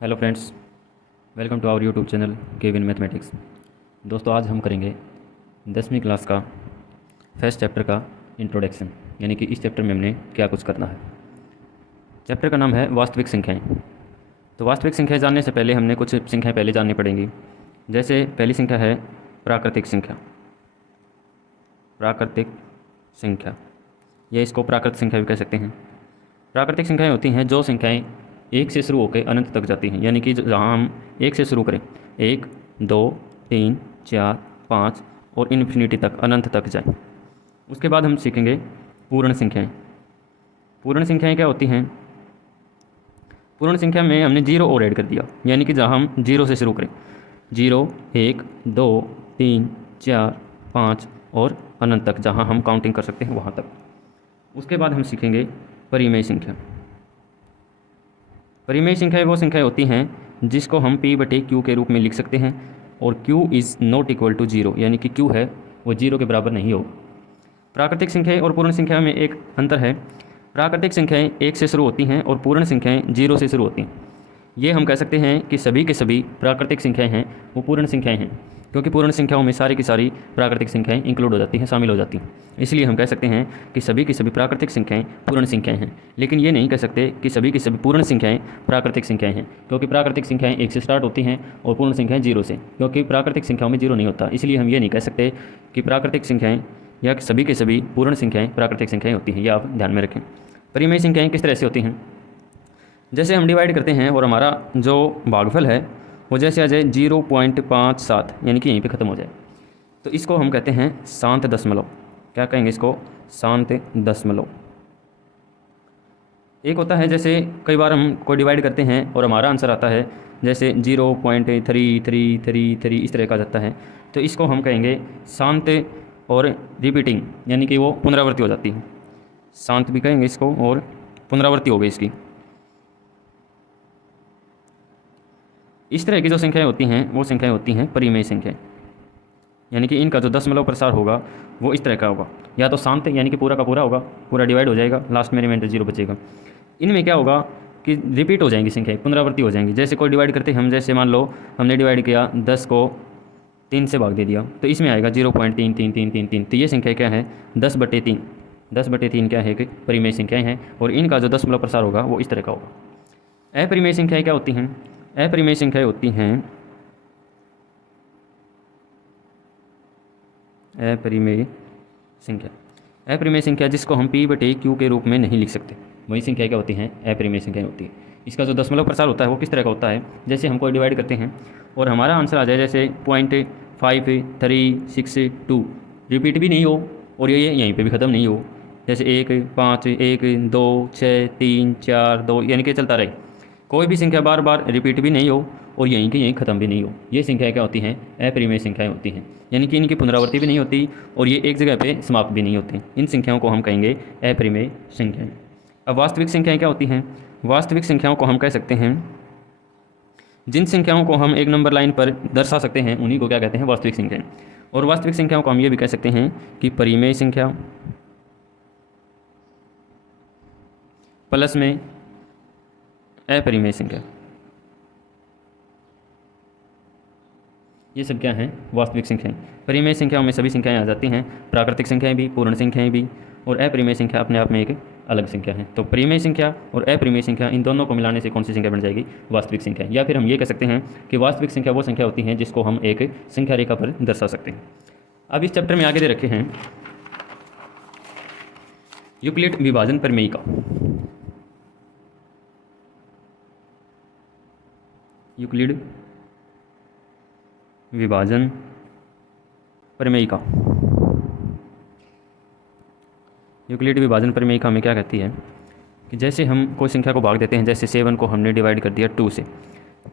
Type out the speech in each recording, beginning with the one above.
Hello friends, welcome to our YouTube channel Kevin mathematics. दोस्तों, आज हम करेंगे 10वीं क्लास का फर्स्ट चैप्टर का इंट्रोडक्शन, यानी कि इस चैप्टर में हमने क्या कुछ करना है। चैप्टर का नाम है वास्तविक संख्याएं। तो वास्तविक संख्याएं जानने से पहले हमने कुछ संख्याएं पहले जाननी पड़ेंगी। जैसे पहली संख्या है प्राकृतिक संख्या। प्राकृतिक संख्या, या इसको प्राकृत संख्या भी कह सकते हैं। प्राकृतिक संख्याएं होती हैं जो संख्याएं एक से शुरू होकर अनंत तक जाती हैं, यानी कि जहाँ हम एक से शुरू करें, 1, 2, 3, 4, 5 और इन्फिनिटी तक, अनंत तक जाएं। उसके बाद हम सीखेंगे पूर्ण संख्याएं। पूर्ण संख्याएं क्या होती हैं? पूर्ण संख्या में हमने जीरो और ऐड कर दिया, यानी कि जहाँ हम जीरो से शुरू करें, 0, 1, 2, 3, 4, 5 और अनंत तक, जहाँ हम काउंटिंग कर सकते हैं वहाँ तक। उसके बाद हम सीखेंगे परिमेय संख्या। परिमेय संख्याएं वो संख्याएं होती हैं जिसको हम P/Q के रूप में लिख सकते हैं, और Q is not equal to 0, यानी कि Q है वो 0 के बराबर नहीं हो। प्राकृतिक संख्याएं और पूर्ण संख्या में एक अंतर है। प्राकृतिक संख्याएं 1 से शुरू होती हैं और पूर्ण संख्याएं 0 से शुरू होती हैं। ये हम कह सकते हैं कि सभी के सभी प्राकृतिक संख्याएं हैं वो पूर्ण संख्याएं हैं, क्योंकि पूर्ण संख्याओं में सारी की सारी प्राकृतिक संख्याएं इंक्लूड हो जाती हैं, शामिल हो जाती हैं। इसलिए हम कह सकते हैं कि सभी की सभी प्राकृतिक संख्याएं पूर्ण संख्याएं हैं। लेकिन ये नहीं कह सकते कि सभी की सभी पूर्ण संख्याएं प्राकृतिक संख्याएं हैं, क्योंकि प्राकृतिक संख्याएं 1 से स्टार्ट होती हैं और पूर्ण संख्याएं 0 से, क्योंकि प्राकृतिक संख्याओं में 0 नहीं होता। इसलिए हम ये नहीं कह सकते कि प्राकृतिक संख्याएँ या सभी के सभी पूर्ण संख्याएँ प्राकृतिक संख्याएँ होती हैं। ये आप ध्यान में रखें। परिमेय संख्याएँ किस तरह से होती हैं? जैसे हम डिवाइड करते हैं और हमारा जो भागफल है वो जैसे आ जाए 0.57, यानी कि यहीं पे ख़त्म हो जाए, तो इसको हम कहते हैं शांत दशमलव। क्या कहेंगे इसको? शांत दशमलव। एक होता है जैसे कई बार हम कोई डिवाइड करते हैं और हमारा आंसर आता है जैसे 0.3333, इस तरह का जाता है, तो इसको हम कहेंगे शांत और रिपीटिंग, यानी कि वो पुनरावृत्ति हो जाती है। शांत भी कहेंगे इसको और पुनरावृत्ति हो गई इसकी। इस तरह की जो संख्याएं होती हैं वो संख्याएं होती हैं परिमेय संख्या, यानी कि इनका जो दशमलव प्रसार होगा वो इस तरह का होगा। या तो शांत, यानी कि पूरा का पूरा होगा, पूरा डिवाइड हो जाएगा, लास्ट में रिमाइंडर 0 बचेगा। इनमें क्या होगा कि रिपीट हो जाएंगी संख्याएं, पुनरावृत्ति हो जाएंगी। जैसे कोई डिवाइड करते हैं हम, जैसे मान लो हमने डिवाइड किया 10 को 3 से भाग दे दिया, तो इसमें आएगा 0.3333। तो ये संख्या क्या है? 10/3। 10/3 क्या है कि परिमेय संख्याएँ हैं, और इनका जो दशमलव प्रसार होगा वो इस तरह का होगा। अपरिमेय संख्याएँ क्या होती हैं? अपरिमेय संख्याएं होती हैं अपरिमेय संख्या। अपरिमेय संख्या जिसको हम P/Q के रूप में नहीं लिख सकते, वही संख्या क्या होती हैं? अपरिमेय संख्याएं होती है। इसका जो दशमलव प्रसार होता है वो किस तरह का होता है? जैसे हम कोई डिवाइड करते हैं और हमारा आंसर आ जाए जैसे 0.5362, रिपीट भी नहीं हो और ये यहीं पे भी ख़त्म नहीं हो, जैसे 1, 5, 1, 2, 6, 3, 4, 2, यानी कि चलता रहे। कोई भी संख्या बार बार रिपीट भी नहीं हो और यहीं की यहीं ख़त्म भी नहीं हो, ये संख्याएं क्या होती हैं? अपरिमेय संख्याएं होती हैं, यानी कि इनकी पुनरावृत्ति भी नहीं होती और ये एक जगह पे समाप्त भी नहीं होती। इन संख्याओं को हम कहेंगे अपरिमेय संख्याएं। अब वास्तविक संख्याएं क्या होती हैं? वास्तविक संख्याओं को हम कह सकते हैं, जिन संख्याओं को हम एक नंबर लाइन पर दर्शा सकते हैं उन्हीं को क्या कहते हैं? वास्तविक संख्याएँ। और वास्तविक संख्याओं को हम ये भी कह सकते हैं कि परिमेय संख्या प्लस में अपरिमेय संख्या, ये सब क्या हैं? वास्तविक संख्याएं। परिमेय संख्याओं में सभी संख्याएं आ जाती हैं, प्राकृतिक संख्याएं भी, पूर्ण संख्याएं भी, और अपरिमेय संख्या अपने आप में एक अलग संख्या है। तो परिमेय संख्या और अपरिमेय संख्या, इन दोनों को मिलाने से कौन सी संख्या बन जाएगी? वास्तविक संख्या। या फिर हम ये कह सकते हैं कि वास्तविक संख्या वो संख्या होती है जिसको हम एक संख्या रेखा पर दर्शा सकते हैं। अब इस चैप्टर में आगे दे रखे हैं यूक्लिड विभाजन प्रमेयिका। यूक्लिड विभाजन प्रमेयिका। यूक्लिड विभाजन प्रमेयिका में क्या कहती है कि जैसे हम कोई संख्या को भाग देते हैं, जैसे 7 को हमने डिवाइड कर दिया 2 से,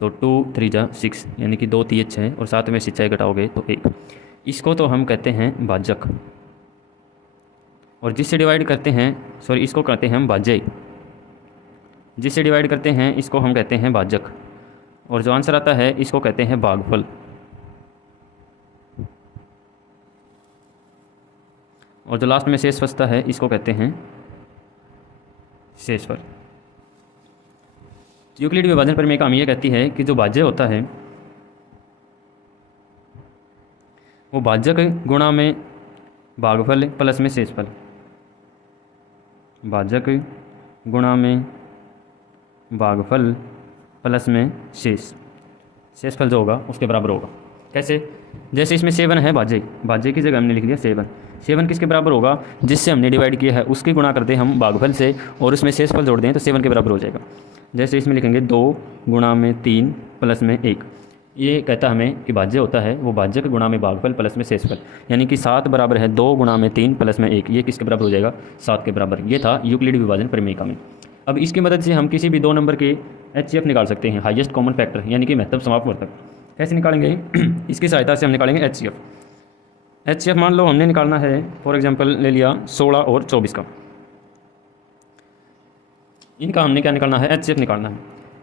तो 2 3 जा 6, यानी कि 2 3 6, और 7 में से 6 घटाओगे तो 1। इसको तो हम कहते हैं भाजक, और जिससे डिवाइड करते हैं, सॉरी, इसको कहते हैं हम भाज्य। जिससे डिवाइड करते हैं इसको हम कहते हैं भाजक, और जो आंसर आता है इसको कहते हैं भागफल। और जो लास्ट में शेष बचता है इसको कहते हैं शेषफल। यूक्लिड विभाजन प्रमेय का हम ये कहती है कि जो भाज्य होता है वो भाजक गुणा में भागफल प्लस में शेषफल, भाजक गुणा में भागफल प्लस में शेषफल जो होगा उसके बराबर होगा। कैसे? जैसे इसमें 7 है भाज्य की जगह हमने लिख दिया 7 किसके बराबर होगा? जिससे हमने डिवाइड किया है उसकी गुणा करते हम भागफल से और उसमें शेषफल जोड़ दें तो 7 के बराबर हो जाएगा। जैसे इसमें लिखेंगे 2 गुणा में 3 प्लस में 1। ये कहता हमें कि भाज्य होता है वो भाज्यक गुणा में भागफल प्लस में शेषफल, यानी कि 7 बराबर है 2 गुणा में 3 प्लस में 1। ये किसके बराबर हो जाएगा? 7 के बराबर। ये था यूक्लिड विभाजन प्रमेय का में। अब इसकी मदद से हम किसी भी 2 नंबर के HCF निकाल सकते हैं, हाईएस्ट कॉमन फैक्टर, यानी कि महत्तम समापवर्तक। कैसे निकालेंगे? इसकी सहायता से हम निकालेंगे HCF मान लो हमने निकालना है, फॉर एग्जांपल ले लिया 16 और 24 का। इनका हमने क्या निकालना है? HCF निकालना है।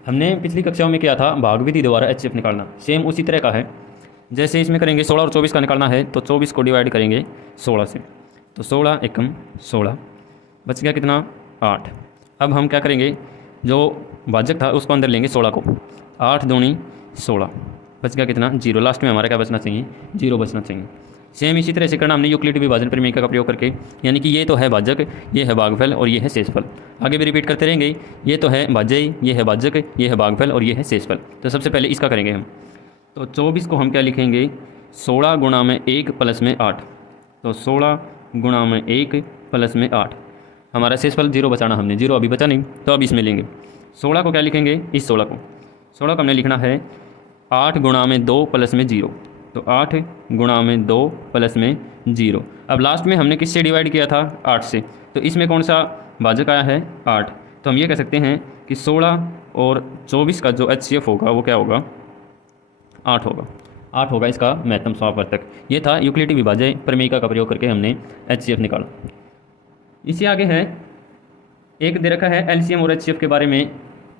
हमने पिछली कक्षाओं में किया था भाग विधि द्वारा HCF निकालना, सेम उसी तरह का है। जैसे इसमें करेंगे 16 और 24 का निकालना है तो 24 को डिवाइड करेंगे 16 से, तो 16 एकम 16, बच गया कितना? 8। अब हम क्या करेंगे, जो भाजक था उसको अंदर लेंगे 16 को, 8 दूनी 16, बच गया कितना? 0। लास्ट में हमारा क्या बचना चाहिए? 0 बचना चाहिए। सेम इसी तरह से करना हमने यूक्लिड विभाजन प्रमेय का प्रयोग करके, यानी कि ये तो है भाजक, ये है भागफल और ये है शेषफल। आगे भी रिपीट करते रहेंगे, ये तो है भाज्य, ये है भाजक, ये है भागफल और ये है शेषफल। तो सबसे पहले इसका करेंगे हम, तो 24 को हम क्या लिखेंगे? 16 गुणा में 1 प्लस में 8, तो 16 गुणा में 1 प्लस में 8। हमारा शेषफल 0 बचाना हमने, 0 अभी बचा नहीं, तो अब इसमें लेंगे 16 को क्या लिखेंगे? इस 16 को हमने लिखना है 8 गुणा में 2 प्लस में 0, तो 8 गुणा में 2 प्लस में 0। अब लास्ट में हमने किससे डिवाइड किया था? 8 से, तो इसमें कौन सा भाजक आया है? 8। तो हम ये कह सकते हैं कि 16 और 24 का जो HCF होगा वो क्या होगा? 8 होगा। 8 होगा इसका महत्तम समापवर्तक। ये था यूक्लिड विभाजन प्रमेय का प्रयोग करके हमने HCF निकाला। इससे आगे है, एक दे रखा है LCM और HCF के बारे में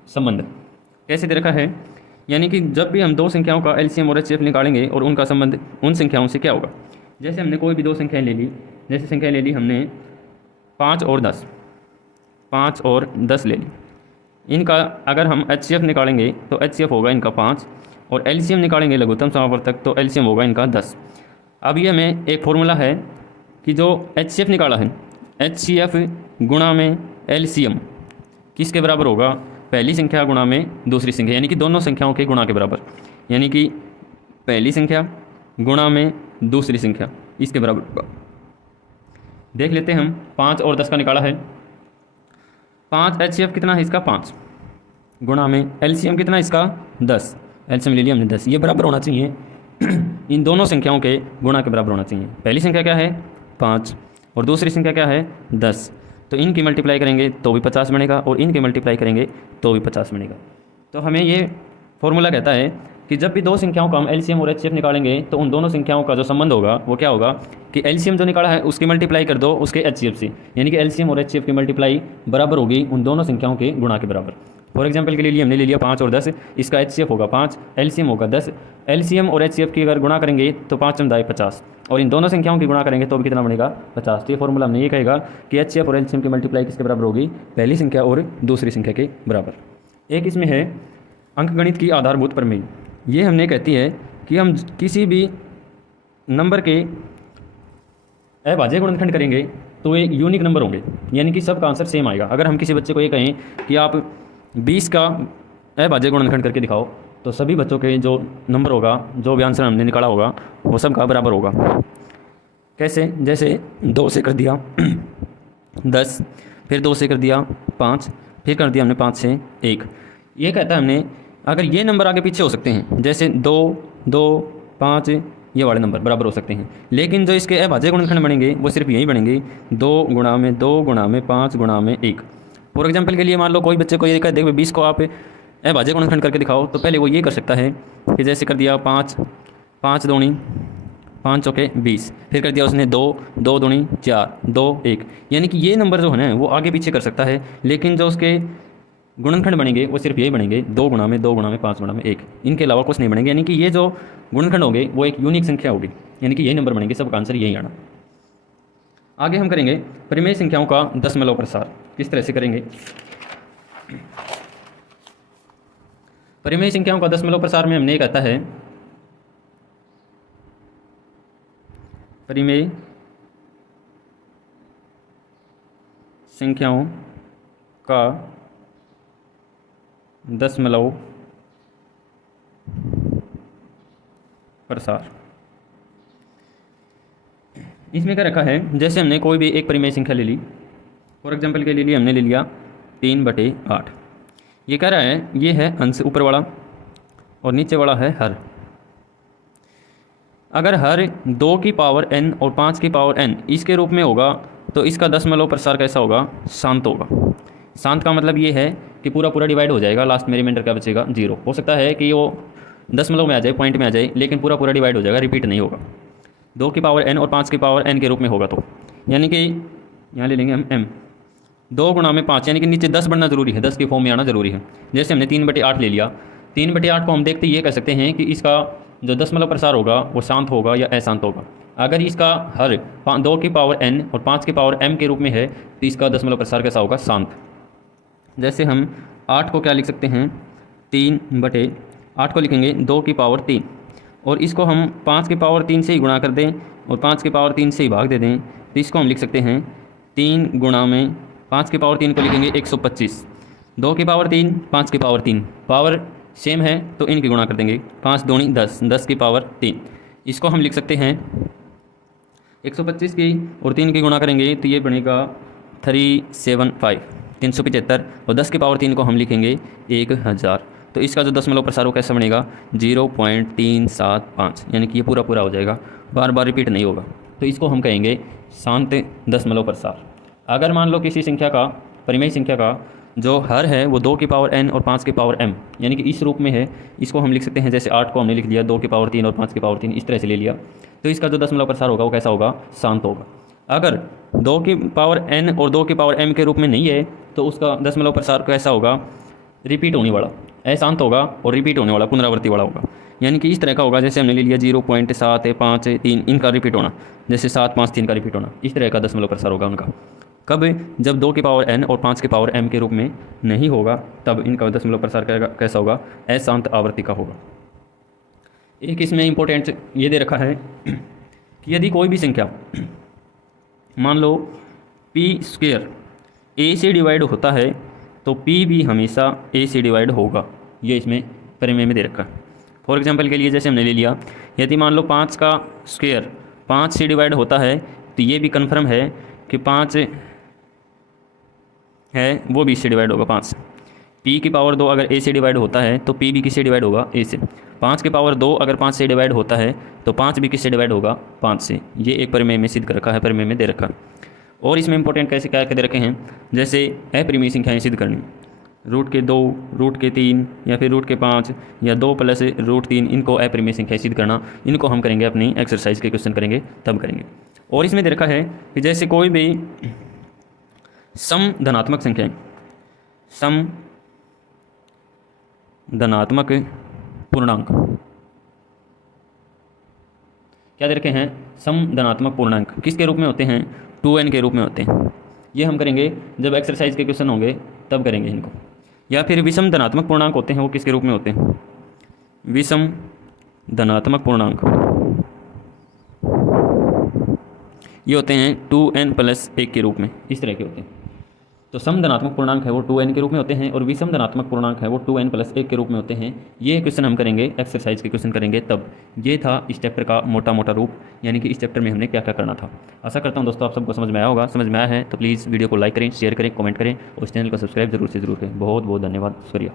संबंध। कैसे दे रखा है? यानी कि जब भी हम 2 संख्याओं का LCM और HCF निकालेंगे और उनका संबंध उन संख्याओं से क्या होगा। जैसे हमने कोई भी 2 संख्याएं ले ली, जैसे संख्या ले ली हमने 5 और 10, 5 और 10 ले ली। इनका अगर हम HCF निकालेंगे तो HCF होगा इनका 5, और LCM निकालेंगे लघुत्तम समापवर्तक तो LCM होगा इनका 10। अब ये हमें एक फॉर्मूला है कि जो HCF निकाला है, HCF गुणा में LCM किसके बराबर होगा? पहली संख्या गुणा में दूसरी संख्या, यानी कि दोनों संख्याओं के गुणा के बराबर, यानी कि पहली संख्या गुणा में दूसरी संख्या, इसके बराबर। देख लेते हैं हम 5 और 10 का निकाला है। 5 HCF कितना है इसका? 5 गुणा में LCM कितना इसका? 10। LCM ले लिया हमने 10। ये बराबर होना चाहिए इन दोनों संख्याओं के गुणा के बराबर होना चाहिए। पहली संख्या क्या है? 5 और दूसरी संख्या क्या है? 10। तो इनकी मल्टीप्लाई करेंगे तो भी 50 बनेगा और इनकी मल्टीप्लाई करेंगे तो भी 50 बनेगा। तो हमें ये फॉर्मूला कहता है कि जब भी 2 संख्याओं का हम LCM और HCF निकालेंगे तो उन दोनों संख्याओं का जो संबंध होगा वो क्या होगा कि LCM जो निकाला है उसकी मल्टीप्लाई कर दो उसके HCF से, यानी कि LCM और HCF की मल्टीप्लाई बराबर होगी उन दोनों संख्याओं के गुणा के बराबर। फॉर एग्जाम्पल के लिए हमने ले लिया 5 और 10, इसका HCF होगा 5, LCM होगा 10। LCM और HCF की अगर गुणा करेंगे तो 5 × 50, और इन दोनों संख्याओं की गुणा करेंगे तो भी कितना बनेगा? 50। तो ये फॉर्मूला हमने ये कहेगा कि HCF और LCM की मल्टीप्लाई किसके बराबर होगी? पहली संख्या और दूसरी संख्या के बराबर। एक इसमें है अंकगणित की आधारभूत प्रमेय। ये हमने कहती है कि हम किसी भी नंबर के अभाज्य गुणनखंड करेंगे तो एक यूनिक नंबर होंगे, यानी कि सबका आंसर सेम आएगा। अगर हम किसी बच्चे को ये कहें कि आप 20 का अभाज्य गुणनखंड करके दिखाओ, तो सभी बच्चों के जो नंबर होगा, जो भी आंसर हमने निकाला होगा, वो सब का बराबर होगा। कैसे? जैसे 2 से कर दिया 10, फिर 2 से कर दिया 5, फिर कर दिया हमने 5 से 1। ये कहता है हमने अगर ये नंबर आगे पीछे हो सकते हैं, जैसे 2, 2, 5, ये वाले नंबर बराबर हो सकते हैं, लेकिन जो इसके अभाज्य गुणनखंड बनेंगे वो सिर्फ यही बनेंगे 2 गुणा में 2 गुणा में 5 गुणा में 1। फॉर एग्जाम्पल के लिए मान लो कोई बच्चे को ये कह दे 20 को आप अभाज्य गुणनखंड करके दिखाओ, तो पहले वो ये कर सकता है कि जैसे कर दिया 5, 5 दूनी 5 चौके 20, फिर कर दिया उसने 2, 2 दूनी 4, 2, 1, यानी कि ये नंबर जो है ना वो आगे पीछे कर सकता है, लेकिन जो उसके गुणनखंड बनेंगे वो सिर्फ यही बनेंगे 2 गुणा में 2 गुणा में 5 गुणा में 1, इनके अलावा कुछ नहीं बनेंगे। यानी कि ये जो गुणनखंड होंगे वो एक यूनिक संख्या होगी, यानी कि यही नंबर बनेंगे, सबका आंसर यही आना। आगे हम करेंगे परिमेय संख्याओं का दशमलव प्रसार। किस तरह से करेंगे? परिमेय संख्याओं का दशमलव प्रसार में हमने कहता है परिमेय संख्याओं का दशमलव प्रसार। इसमें क्या रखा है, जैसे हमने कोई भी एक परिमेय संख्या ले ली, फॉर एग्जांपल के लिए हमने ले लिया 3/8। ये कह रहा है ये है अंश ऊपर वाला और नीचे वाला है हर। अगर हर 2 की पावर n और 5 की पावर n इसके रूप में होगा तो इसका दशमलव प्रसार कैसा होगा, शांत होगा। शांत का मतलब ये है कि पूरा पूरा डिवाइड हो जाएगा, लास्ट में रिमाइंडर क्या बचेगा, 0। हो सकता है कि वो दशमलव में आ जाए, पॉइंट में आ जाए, लेकिन पूरा पूरा डिवाइड हो जाएगा, रिपीट नहीं होगा। 2 की पावर n और 5 की पावर n के रूप में होगा तो यानी कि यहाँ ले लेंगे हम m 2 गुणा में 5, यानी कि नीचे 10 बढ़ना जरूरी है, 10 की फॉर्म में आना जरूरी है। जैसे हमने 3/8 ले लिया, 3/8 को हम देखते ये कह सकते हैं कि इसका जो दशमलव प्रसार होगा वो शांत होगा या अशांत होगा। अगर इसका हर 2 की पावर n और 5 की पावर m के रूप में है तो इसका दशमलव प्रसार कैसा होगा, शांत। जैसे हम 8 को क्या लिख सकते हैं, 3/8 को लिखेंगे 2 की पावर 3 और इसको हम 5 की पावर 3 से ही गुणा कर दें और 5 की पावर 3 से ही भाग दे दें तो इसको हम लिख सकते हैं 3 गुणा में 5 की पावर 3 को लिखेंगे 125। 2 की पावर 3, 5 की पावर 3, पावर सेम है तो इनकी गुणा कर देंगे, 5 दूनी 10, 10 की पावर 3। इसको हम लिख सकते हैं 125 की और 3 की गुणा करेंगे तो ये बनेगा 375 375 और 10 की पावर 3 को हम लिखेंगे 1000। तो इसका जो दशमलव प्रसार हो कैसा बनेगा, 0.375, यानी कि ये पूरा पूरा हो जाएगा, बार बार रिपीट नहीं होगा। तो इसको हम कहेंगे शांत दशमलव प्रसार। अगर मान लो किसी संख्या का, परिमेय संख्या का जो हर है वो 2 की पावर n और 5 की पावर m यानी कि इस रूप में है, इसको हम लिख सकते हैं, जैसे 8 को हमने लिख लिया 2 की पावर 3 और 5 की पावर 3 इस तरह से ले लिया, तो इसका जो दशमलव प्रसार होगा वो कैसा होगा, शांत होगा। अगर 2 की पावर n और 2 की पावर m के रूप में नहीं है तो उसका दशमलव प्रसार कैसा होगा, रिपीट होने वाला, अशांत होगा और रिपीट होने वाला, पुनरावृत्ति वाला होगा। यानी कि इस तरह का होगा, जैसे हमने ले लिया 0.753 इनका रिपीट होना, जैसे 753 का रिपीट होना, इस तरह का दशमलव प्रसार होगा उनका। कब, जब 2 की पावर n और 5 की पावर m के रूप में नहीं होगा तब इनका दशमलव प्रसार कैसा होगा, अशांत आवृत्ति का होगा। एक इसमें इंपॉर्टेंट ये दे रखा है कि यदि कोई भी संख्या मान लो p² a से डिवाइड होता है तो p भी हमेशा a से डिवाइड होगा, ये इसमें परिमेय में दे रखा है। फॉर एग्जांपल के लिए जैसे हमने ले लिया, यदि मान लो 5 का स्क्वायर 5 से डिवाइड होता है तो ये भी कन्फर्म है कि 5 है वो भी इससे डिवाइड होगा 5। p की पावर 2 अगर a से डिवाइड होता है तो p भी किससे डिवाइड होगा, a से। 5 की पावर 2 अगर 5 से डिवाइड होता है तो 5 भी किससे डिवाइड होगा, 5 से। ये एक परिमेय में सिद्ध कर रखा है, परिमेय में दे रखा है। और इसमें इंपॉर्टेंट कैसे क्या दे रखे हैं, जैसे अपरिमेय संख्याएँ सिद्ध करनी, √2, √3 या फिर √5 या 2 + √3, इनको अपरिमेय संख्या सिद्ध करना, इनको हम करेंगे अपनी एक्सरसाइज के क्वेश्चन करेंगे तब करेंगे। और इसमें दे रखा है कि जैसे कोई भी सम धनात्मक संख्याएं, सम धनात्मक पूर्णांक क्या दे रखे हैं, सम धनात्मक पूर्णांक किसके रूप में होते हैं, 2n के रूप में होते हैं। ये हम करेंगे जब एक्सरसाइज के क्वेश्चन होंगे तब करेंगे इनको। या फिर विषम धनात्मक पूर्णांक होते हैं, वो किसके रूप में होते हैं, विषम धनात्मक पूर्णांक, ये होते हैं 2n + 1 के रूप में, इस तरह के होते हैं। तो सम धनात्मक पूर्णांक है वो 2n के रूप में होते हैं और विषम धनात्मक पूर्णांक है वो 2n + 1 के रूप में होते हैं। ये क्वेश्चन हम करेंगे, एक्सरसाइज के क्वेश्चन करेंगे तब। ये था इस चैप्टर का मोटा मोटा रूप, यानी कि इस चैप्टर में हमने क्या क्या करना था। आशा करता हूँ दोस्तों आप सबको समझ में आया होगा। समझ में आया है तो प्लीज़ वीडियो को लाइक करें, शेयर करें, कमेंट करें और इस चैनल को सब्सक्राइब जरूर से जरूर करें। बहुत बहुत धन्यवाद, शुक्रिया।